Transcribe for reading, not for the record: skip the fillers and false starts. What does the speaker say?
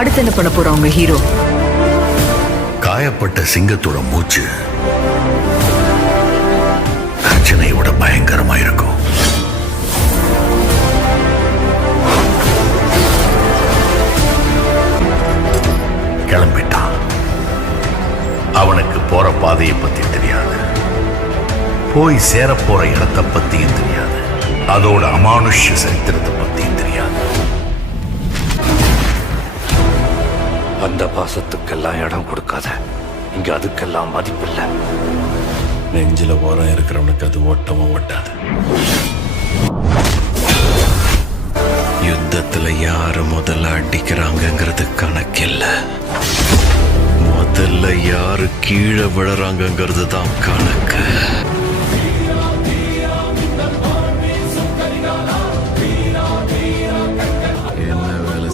அடுத்து என்ன பண்ண போறோம் உங்க ஹீரோ? காயப்பட்ட சிங்கத்தோட மூச்சு பிரச்சனையோட பயங்கரமா இருக்கும். கிளம்பிட்டான். அவனுக்கு போற பாதையை பத்தி தெரியாது, போய் சேர போற இடத்தை பத்தியும் தெரியாது, அதோட அமானுஷ்ய சரித்திரத்தை பத்தியும் தெரியாது. அந்த பாசத்துக்கெல்லாம் இடம் கொடுக்காத. இங்க அதுக்கெல்லாம் மதிப்பில்லை. நெஞ்சில ஓரம் இருக்கிறவனுக்கு அது ஓட்டமும் ஓட்டாது. யுத்தத்துல யாரு முதல்ல அடிக்கிறாங்கிறது கணக்கில்ல, முதல்ல யாரு கீழே விழுறாங்கிறது தான் கணக்கு.